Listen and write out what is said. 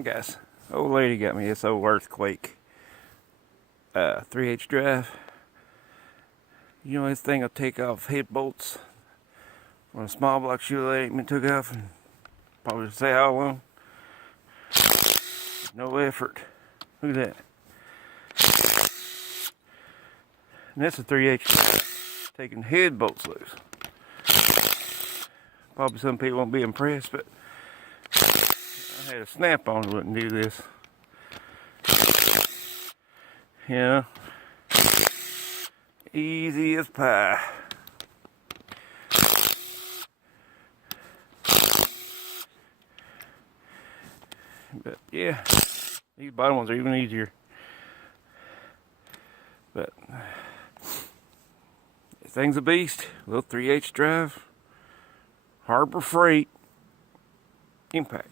Guys, old lady got me this old earthquake 3H drive. You know, this thing will take off head bolts on a small block shoe lady me took off and probably say how long. No effort. Look at that. And that's a 3H taking head bolts loose. Probably some people won't be impressed, but I had a snap-on wouldn't do this. You know, easy as pie. But yeah, these bottom ones are even easier. But this thing's a beast. Little 3H drive, Harbor Freight, Impact.